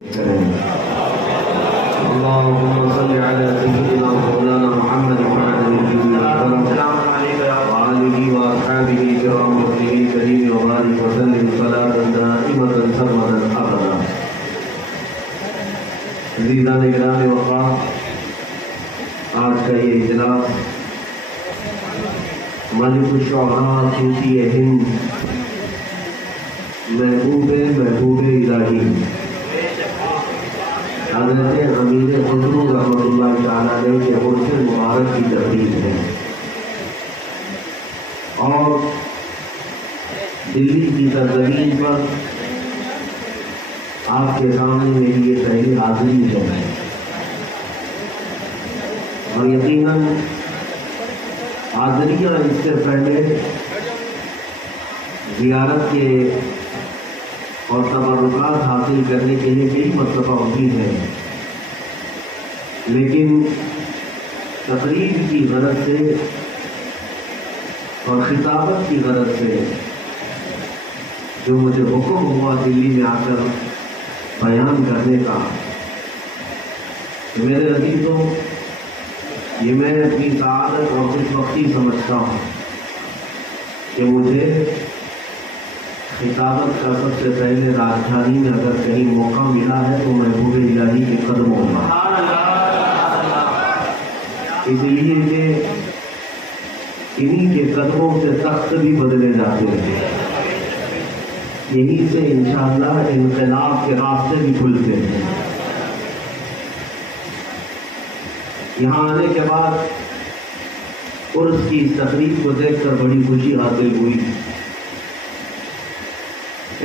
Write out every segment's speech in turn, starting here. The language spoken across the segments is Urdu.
اللهم صل على سيدنا مولانا محمد وعلى آله وأصحابه الكرام وصحبه الكريم وبارك وسلم صلاة دائمة سرمدا أبدا. عزیزان گرامی وقار، آج کا یہ اجلاس ملک الشعراء صوفی ہند محبوب الہی حضرت امیر خسرو رحمۃ اللہ تعالیٰ علیہ کے عرص مبارک کی تقریب ہے، اور دلی کی سرزمین پر آپ کے سامنے میری یہ پہلی حاضری ہے، اور یقیناً حاضریاں اس سے پہلے زیارت کے اور تبرکات حاصل کرنے کے لیے کئی مرتبہ ہوتی ہے، لیکن تقریب کی غرض سے اور خطابت کی غرض سے جو مجھے حکم ہوا دلی میں آ کر بیان کرنے کا، میرے عزیزوں، یہ میں اپنی سعادت اور خوش بختی سمجھتا ہوں کہ مجھے خطابت کا سب سے پہلے راجدھانی میں اگر کہیں موقع ملا ہے تو محبوب الہی کے قدموں میں، اس لیے کہ انہی کے قدموں سے تخت بھی بدلے جاتے ہیں، یہی سے انشاءاللہ انقلاب کے راستے بھی کھلتے ہیں۔ یہاں آنے کے بعد عرس کی اس تقریب کو دیکھ کر بڑی خوشی حاصل ہوئی۔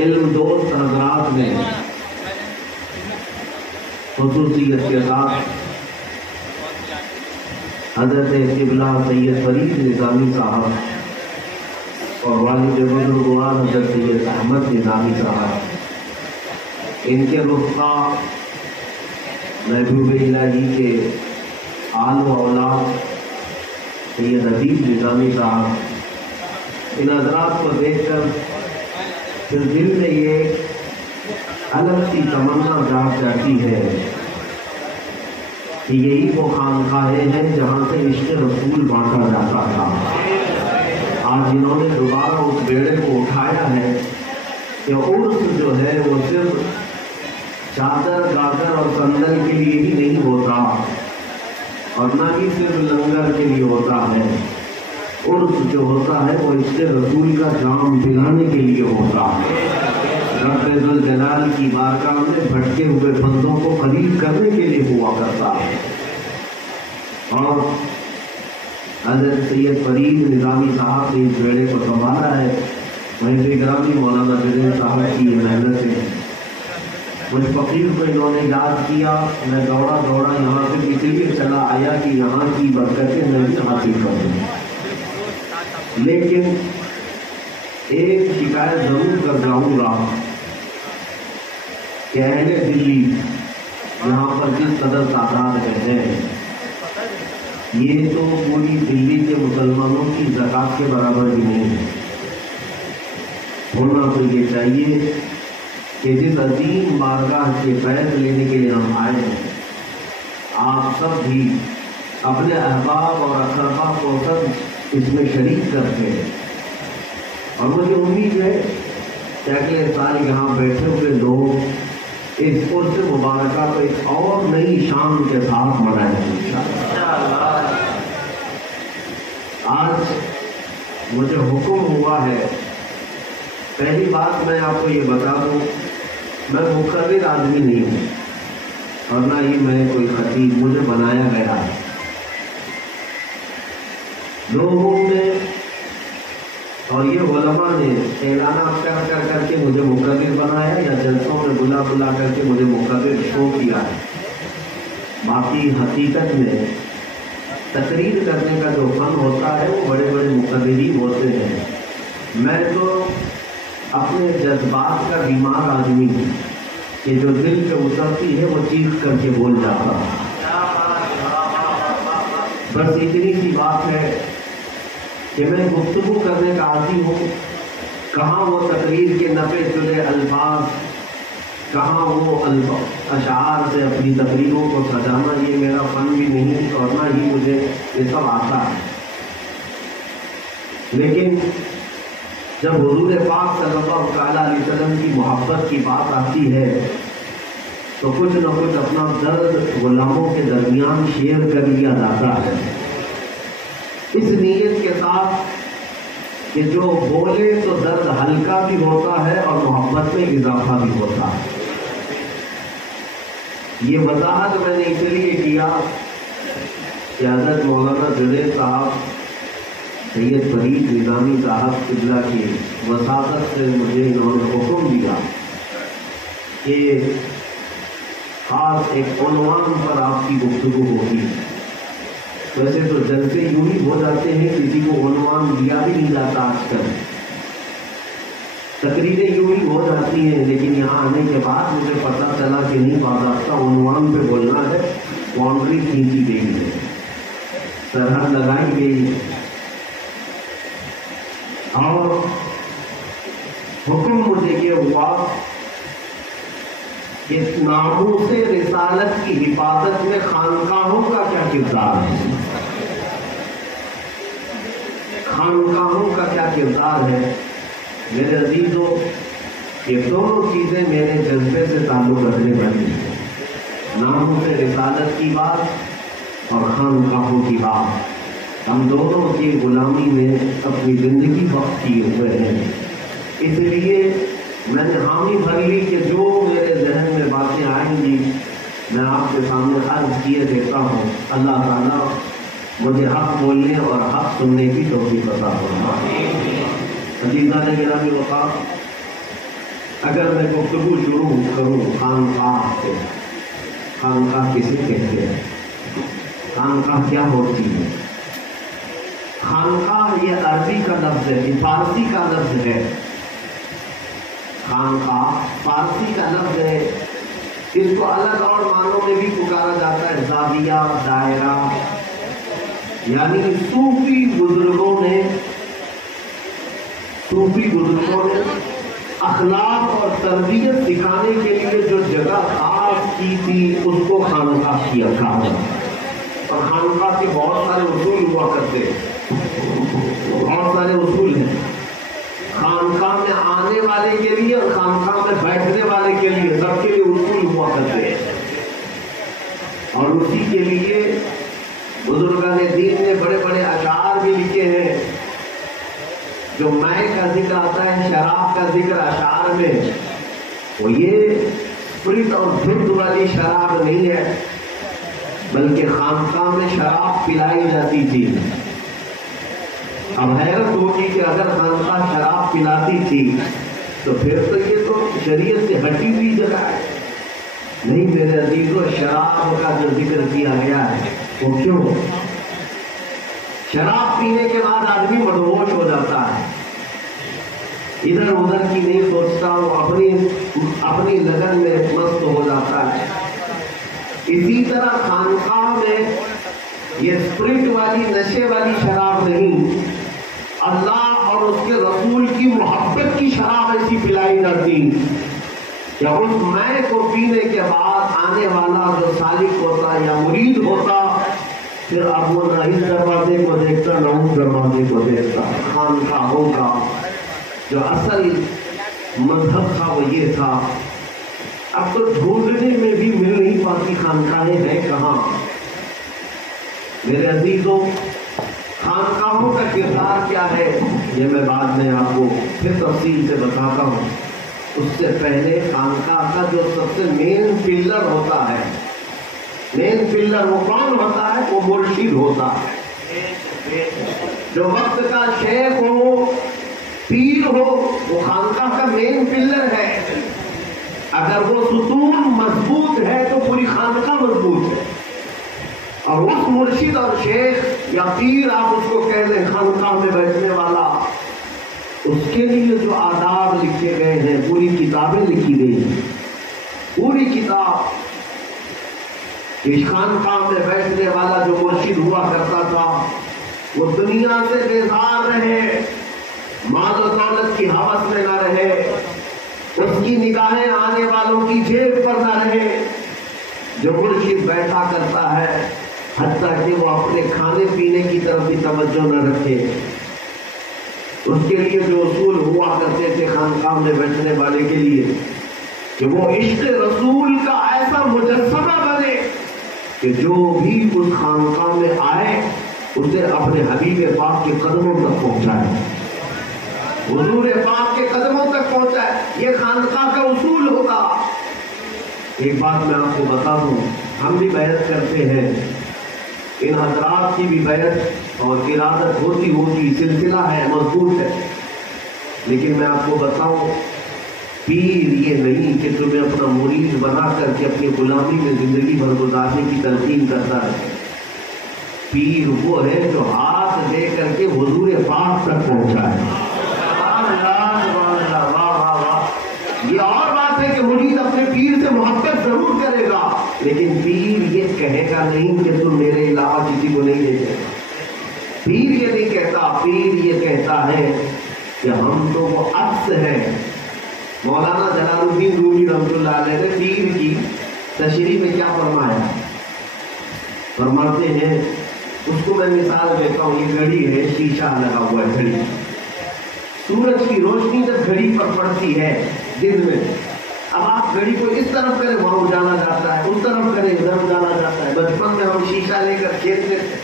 علم دوست حضرات نے خصوصیت کے ساتھ حضرت قبلہ سید فرید نظامی صاحب اور والد بزرگوار حضرت سید احمد نظامی صاحب، ان کے رفقا محبوب الہی کے آل و اولاد سید حبیب نظامی صاحب، ان حضرات کو دیکھ کر پھر دل میں یہ الگ سی تمنا جاگ جاتی ہے کہ یہی وہ خانقاہیں ہیں جہاں سے عشق رسول بانٹا جاتا تھا۔ آج انہوں نے دوبارہ اس بیڑے کو اٹھایا ہے کہ عرس جو ہے وہ صرف چادر گاجر اور صندل کے لیے ہی نہیں ہوتا، اور نہ ہی صرف لنگر کے لیے ہوتا ہے۔ عرس جو ہوتا ہے وہ عشق رسول کا جام پلانے کے لیے ہوتا ہے، رب ذوالجلال کی بارگاہ میں بھٹکے ہوئے بندوں کو قریب کرنے کے لیے ہوا کرتا ہے۔ اور حضرت سید فرید نظامی صاحب نے اس بیڑے کو سنبھالا ہے، وہیں پہ گرامی مولانا جزیر صاحب کی یہ محنت ہے۔ مجھ فقیر کو انہوں نے یاد کیا، میں دوڑا یہاں سے اس لیے چلا آیا کہ یہاں کی برکتیں میں بھی حاصل کروں، لیکن ایک شکایت ضرور کر جاؤں گا کہ اہل دلی یہاں پر جس قدر تعداد ہے، یہ تو پوری دلی کے مسلمانوں کی زکوٰۃ کے برابر بھی نہیں ہے۔ ہونا تو یہ چاہیے کہ جس عظیم بارگاہ کے فیض لینے کے لیے ہم آئے ہیں، آپ سب بھی اپنے احباب اور اقربا کو سب اس میں شریک کرتے ہیں، اور مجھے امید ہے کہ اگلے سال یہاں بیٹھے ہوئے لوگ اس عرس مبارکہ کو ایک اور نئی شان کے ساتھ منائیں گے انشاءاللہ۔ آج مجھے حکم ہوا ہے، پہلی بات میں آپ کو یہ بتا دوں، میں مقرر آدمی نہیں ہوں، اور نہ ہی میں کوئی خطیب، مجھے بنایا گیا ہے۔ لوگوں نے اور یہ علماء نے اعلانات کر کے مجھے مقرر بنایا، یا جلسوں میں بلا کر کے مجھے مقرر شو کیا ہے۔ باقی حقیقت میں تقریر کرنے کا جو فن ہوتا ہے وہ بڑے بڑے مقررین ہوتے ہیں، میں تو اپنے جذبات کا بیمار آدمی ہوں کہ جو دل پہ اترتی ہے وہ چیخ کر کے بول جاتا ہے۔ بس اتنی سی بات ہے کہ میں گفتگو کرنے کا عادی ہوں، کہاں وہ تقریر کے نپے چلے الفاظ، کہاں وہ اشعار سے اپنی تقریروں کو سجانا، یہ میرا فن بھی نہیں اور نہ ہی مجھے یہ سب آتا ہے۔ لیکن جب حضور پاک صلی اللہ تعالیٰ علیہ وسلم کی محبت کی بات آتی ہے تو کچھ نہ کچھ اپنا درد غلاموں کے درمیان شیئر کر لیا جاتا ہے، اس نیت کے ساتھ کہ جو بولے تو درد ہلکا بھی ہوتا ہے اور محبت میں اضافہ بھی ہوتا ہے۔ یہ وضاحت میں نے اس لیے کیا کہ حضرت مولانا جنید صاحب سید فرید نظامی صاحب قبلہ کی وساطت سے مجھے انہوں نے حکم دیا کہ خاص ایک عنوان پر آپ کی گفتگو ہوگی۔ ویسے تو جلسے یوں ہی ہو جاتے ہیں، کسی کو عنوان دیا بھی نہیں جاتا آج کل، تقریریں یوں ہی ہو جاتی ہیں، لیکن یہاں آنے کے بعد مجھے پتہ چلا کہ نہیں، باضابطہ عنوان پہ بولنا ہے، باؤنڈری کھینچی گئی ہے، سرحد لگائی گئی ہے، اور حکم مجھے یہ ہوا کہ ناموس رسالت کی حفاظت میں خانقاہوں کا کیا کردار ہے، خانقاہوں کا کیا کردار ہے۔ میرے عزیزوں، یہ دونوں چیزیں میرے جذبے سے تعلق رکھنے والی ہیں، ناموس رسالت کی بات اور خانقاہوں کی بات۔ ہم دونوں کی غلامی میں اپنی زندگی وقت کیے ہوئے ہیں، اس لیے میں نے حامی بھر لی کہ جو میرے ذہن میں باتیں آئیں گی میں آپ کے سامنے عرض کیے دیتا ہوں۔ اللہ تعالیٰ مجھے حق بولنے اور حق سننے کی توفیق عطا فرمائے۔ عزیزان گرامی وقار، اگر میں گفتگو شروع کروں خانقاہ سے، خانقاہ کسے کہتے ہیں، خانقاہ کیا ہوتی ہے؟ خانقاہ یہ عربی کا لفظ ہے، یہ فارسی کا لفظ ہے۔ خانقاہ فارسی کا لفظ ہے، اس کو الگ اور معنوں میں بھی پکارا جاتا ہے، زاویہ، دائرہ، یعنی صوفی بزرگوں نے اخلاق اور تربیت سکھانے کے لیے جو جگہ خاص کی تھی اس کو خانقاہ کیا کہا جاتا، اور خانقاہ کے بہت سارے اصول ہوا کرتے ہیں، بہت سارے اصول ہیں خانقاہ میں آنے والے کے لیے اور خانقاہ میں بیٹھنے والے کے لیے، سب کے لیے اصول ہوا کرتے ہیں، اور اسی کے لیے بزرگان دین نے بڑے بڑے اشعار بھی لکھے ہیں۔ جو مائع کا ذکر آتا ہے، شراب کا ذکر اشعار میں، وہ یہ اسپرٹ اور دھند والی شراب نہیں ہے، بلکہ خانقاہ میں شراب پلائی جاتی تھی۔ اب حیرت ہوگی کہ اگر خانقاہ شراب پلاتی تھی تو پھر تو یہ تو شریعت سے ہٹی ہوئی جگہ ہے۔ نہیں میرے عزیزوں، شراب کا جو ذکر کیا گیا ہے وہ کیوں؟ شراب پینے کے بعد آدمی مدہوش ہو جاتا ہے، ادھر ادھر کی نہیں سوچتا، وہ اپنی لگن میں مست ہو جاتا ہے۔ اسی طرح خانقاہ میں یہ اسپرٹ والی نشے والی شراب نہیں، اللہ اور اس کے رسول کی محبت کی شراب ایسی پلائی جاتی کہ اس مائع کو پینے کے بعد آنے والا جو سالک ہوتا یا مرید ہوتا، پھر اب وہ نہ اس دروازے کو دیکھتا نہ اس دروازے کو دیکھتا۔ خانقاہوں کا جو اصل مذہب تھا وہ یہ تھا۔ اب تو ڈھونڈنے میں بھی مل نہیں پاتی خانقاہیں ہیں کہاں۔ میرے عزیزوں، خانقاہوں کا کردار کیا ہے یہ میں بعد میں آپ کو پھر تفصیل سے بتاتا ہوں۔ اس سے پہلے خانقاہ کا جو سب سے مین پلر ہوتا ہے، مین پلر وہ کون ہوتا ہے؟ وہ مرشد ہوتا ہے۔ جو وقت کا شیخ ہو، پیر ہو، وہ خانقاہ کا مین پلر ہے۔ اگر وہ ستون مضبوط ہے تو پوری خانقاہ مضبوط ہے۔ اور اس مرشد اور شیخ یا پیر آپ اس کو کہہ دیں، خانقاہ میں بیٹھنے والا، اس کے لیے جو آداب لکھے گئے ہیں، پوری کتابیں لکھی گئی ہیں، پوری کتاب۔ اس خانقاہ میں بیٹھنے والا جو مرشد ہوا کرتا تھا وہ دنیا سے بیزار رہے، مال و دولت کی ہوس میں نہ رہے، اس کی نگاہیں آنے والوں کی جیب پر نہ رہے. جو مرشد بیٹھا کرتا ہے حتیٰ کہ وہ اپنے کھانے پینے کی طرف بھی توجہ نہ رکھے. اس کے لیے جو اصول ہوا کرتے تھے خانقاہ میں بیٹھنے والے کے لیے کہ وہ عشق رسول کا ایسا مجسمہ بنے کہ جو بھی اس خانقاہ میں آئے اسے اپنے حبیب پاک کے قدموں تک پہنچائے, حضور پاک کے قدموں تک پہنچائے. یہ خانقاہ کا اصول ہوتا. ایک بات میں آپ کو بتا دوں, ہم بھی بیعت کرتے ہیں, ان حضرات کی بھی بیعت اور ارادت ہوتی سلسلہ ہے, مضبوط ہے, لیکن میں آپ کو بتاؤں پیر یہ نہیں کہ تمہیں اپنا مرید بنا کر کے اپنی غلامی میں زندگی بھر گزارنے کی تلقین کرتا ہے. پیر وہ ہے جو ہاتھ دے کر کے حضور پاک تک پہنچائے. یہ اور بات ہے کہ مرید اپنے پیر سے محبت ضرور کرے گا, لیکن پیر یہ کہے گا نہیں کہ تم میرے علاوہ کسی کو نہیں لے جائے. پیر یہ نہیں کہتا, پیر یہ کہتا ہے کہ ہم تو وہ عکس ہیں. مولانا جلال الدین رومی رحمۃ اللہ علیہ نے پیر کی تشریح میں کیا فرمایا, فرماتے ہیں, اس کو میں مثال دیتا ہوں. یہ گھڑی ہے, شیشہ لگا ہوا ہے گھڑی. سورج کی روشنی جب گھڑی پر پڑتی ہے دن میں, اب آپ گھڑی کو اس طرف کریں وہاں اجالا جاتا ہے, اس طرف کریں ادھر اجالا جاتا ہے. بچپن میں ہم شیشہ لے کر کھیلتے تھے.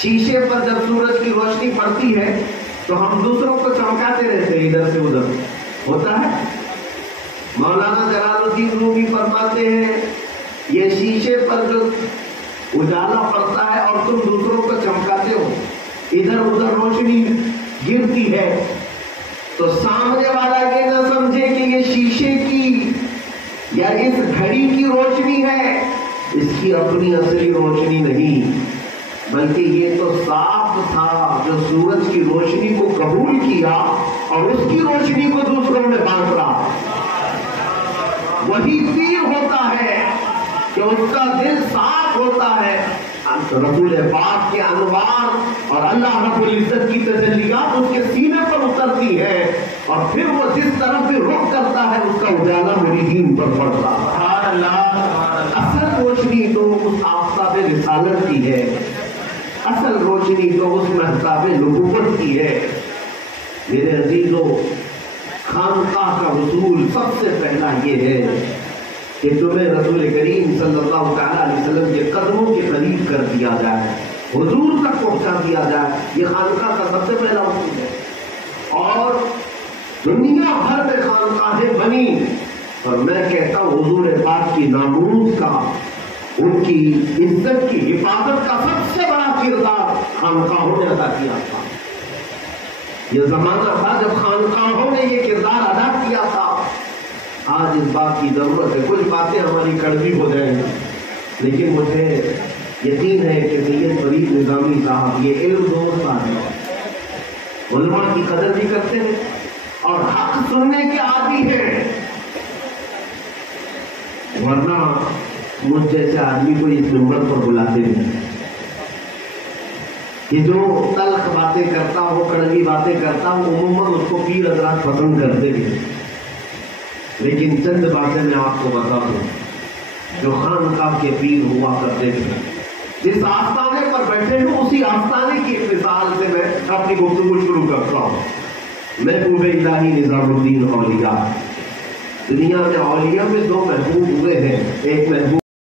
شیشے پر جب سورج کی روشنی پڑتی ہے تو ہم دوسروں کو چمکاتے رہتے ہیں ادھر سے ادھر, ہوتا ہے. مولانا جلال الدین رومی فرماتے ہیں یہ شیشے پر جو اجالا پڑتا ہے اور تم دوسروں کو چمکاتے ہو, ادھر ادھر روشنی گرتی ہے, تو سامنے والا یہ نہ سمجھے کہ یہ شیشے کی یا اس گھڑی کی روشنی ہے, اس کی اپنی اصلی روشنی نہیں, بلکہ یہ تو صاف تھا جو سورج کی روشنی کو قبول کیا اور اس کی روشنی کو دوسروں میں بانٹ رہا. وہی پیر ہوتا ہے کہ اس کا دل صاف ہوتا ہے, رسول پاک کے انوار اور اللہ رب العزت کی تجلیات اس کے سینے پر اترتی ہے, اور پھر وہ جس طرف بھی رخ کرتا ہے اس کا اجالا مریدین پر پڑتا ہے. اصل روشنی تو اس آفتاب رسالت کی ہے, اصل روشنی تو اس محتاب نبوت کی ہے. میرے عزیزو, خانقاہ کا اصول سب سے پہلا یہ ہے کہ تمہیں رسول کریم صلی اللہ تعالیٰ علیہ وسلم کے قدموں کے قریب کر دیا جائے, حضور تک پہنچا دیا جائے. یہ خانقاہ کا سب سے پہلا اصول ہے. اور دنیا بھر میں خانقاہیں بنی, اور میں کہتا ہوں حضور پاک کی ناموس کا, ان کی عزت کی حفاظت کا سب سے بڑا کردار خانقاہوں نے ادا کیا تھا. یہ زمانہ تھا جب خانقاہوں نے یہ کردار ادا کیا تھا. آج اس بات کی ضرورت ہے. کچھ باتیں ہماری کڑوی ہو جائیں گی, لیکن مجھے یقین ہے کہ سید فرید نظامی صاحب یہ علم دوست ہیں, علماء کی قدر بھی کرتے ہیں اور حق سننے کے عادی ہیں. ورنہ مجھ جیسے آدمی کو اس نمبر پر بلاتے ہیں کہ جو تلخ باتیں کرتا ہو, کڑوی باتیں کرتا ہو, عموماً اس کو پیر حضرات پسند کرتے ہیں. لیکن چند باتیں میں آپ کو بتا دوں جو خانقاہ کے پیر ہوا کرتے تھے. جس آستانے پر بیٹھے ہوں اسی آستانے کی ایک مثال سے میں اپنی گفتگو شروع کرتا ہوں. محبوب الہی نظام الدین اولیاء. دنیا میں اولیاء میں دو محبوب ہوئے ہیں, ایک محبوب